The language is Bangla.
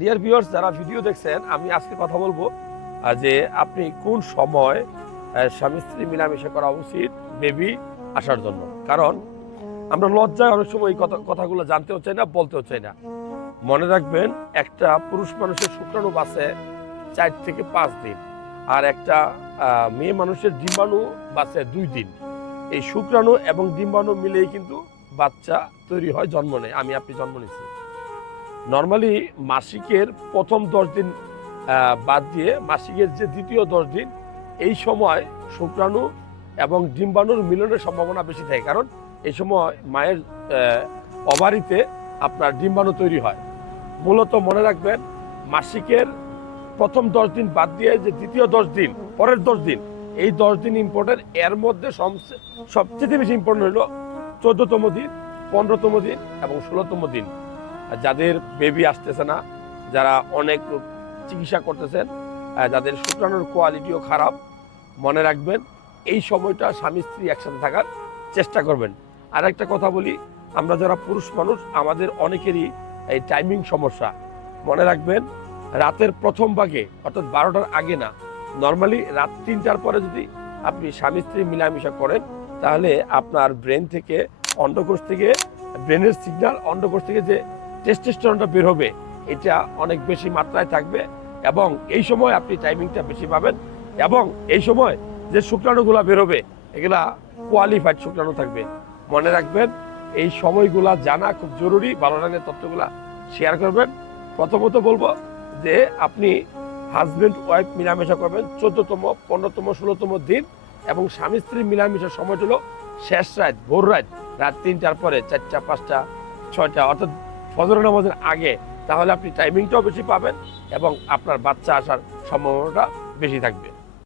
ডিয়ার ভিউয়ার্স যারা ভিডিও দেখছেন, আমি আজকে কথা বলব যে আপনি কোন সময় স্বামী স্ত্রী মিলামিশা করা উচিত বেবি আসার জন্য। কারণ আমরা লজ্জায় অনেক সময় এই কথা, কথাগুলো জানতেও চাই না, বলতেও চাই না। মনে রাখবেন, একটা পুরুষ মানুষের শুক্রাণু বাঁচে চার থেকে পাঁচ দিন, আর একটা মেয়ে মানুষের ডিম্বাণু বাঁচে দুই দিন। এই শুক্রাণু এবং ডিম্বাণু মিলেই কিন্তু বাচ্চা তৈরি হয়, জন্ম নেয়। আমি, আপনি জন্ম নিচ্ছি নর্মালি মাসিকের প্রথম দশ দিন বাদ দিয়ে মাসিকের যে দ্বিতীয় দশ দিন, এই সময় শুক্রাণু এবং ডিম্বাণুর মিলনের সম্ভাবনা বেশি থাকে। কারণ এই সময় মায়ের অবারিতে আপনার ডিম্বাণু তৈরি হয়। মূলত মনে রাখবেন, মাসিকের প্রথম দশ দিন বাদ দিয়ে যে দ্বিতীয় দশ দিন, পরের দশ দিন, এই দশ দিন ইম্পর্টেন্ট এর মধ্যে সবচেয়ে বেশি ইম্পর্টেন্ট হলো চোদ্দতম দিন, পনেরোতম দিন এবং ষোলোতম দিন। যাদের বেবি আসতেছে না, যারা অনেক চিকিৎসা করতেছেন যাদের শুক্রাণুর কোয়ালিটিও খারাপ, মনে রাখবেন, এই সময়টা স্বামী স্ত্রী একসাথে থাকার চেষ্টা করবেন। আর একটা কথা বলি, আমরা যারা পুরুষ মানুষ, আমাদের অনেকেরই এই টাইমিং সমস্যা। মনে রাখবেন, রাতের প্রথম ভাগে, অর্থাৎ বারোটার আগে না নর্মালি রাত তিনটার পরে যদি আপনি স্বামী স্ত্রী মিলামিশা করেন, তাহলে আপনার ব্রেন থেকে অন্ডকোষ থেকে ব্রেনের সিগনাল অন্ডকোষ থেকে যে টেস্টোস্টেরনটা বের হবে, এটা অনেক বেশি মাত্রায় থাকবে এবং এই সময় আপনি টাইমিংটা বেশি পাবেন এবং এই সময় যে শুক্রাণুগুলা বেরোবে এগুলা কোয়ালিফাইড শুক্রাণু থাকবে। মনে রাখবেন, এই সময়গুলা জানা খুব জরুরি, ভালো লাগলে তথ্যগুলা শেয়ার করবেন। প্রথমত বলব যে আপনি হাজবেন্ড ওয়াইফ মিলামেশা করবেন, চোদ্দতম, পনেরোতম, ষোলোতম দিন এবং স্বামী, স্ত্রী মিলামেশার সময় হলো শেষ রাত, ভোর রাত রাত তিনটার পরে চারটা, পাঁচটা, ছয়টা, অর্থাৎ ফজর নামাজের আগে, তাহলে আপনি টাইমিংটাও বেশি পাবেন এবং আপনার বাচ্চা আসার সম্ভাবনাটা বেশি থাকবে।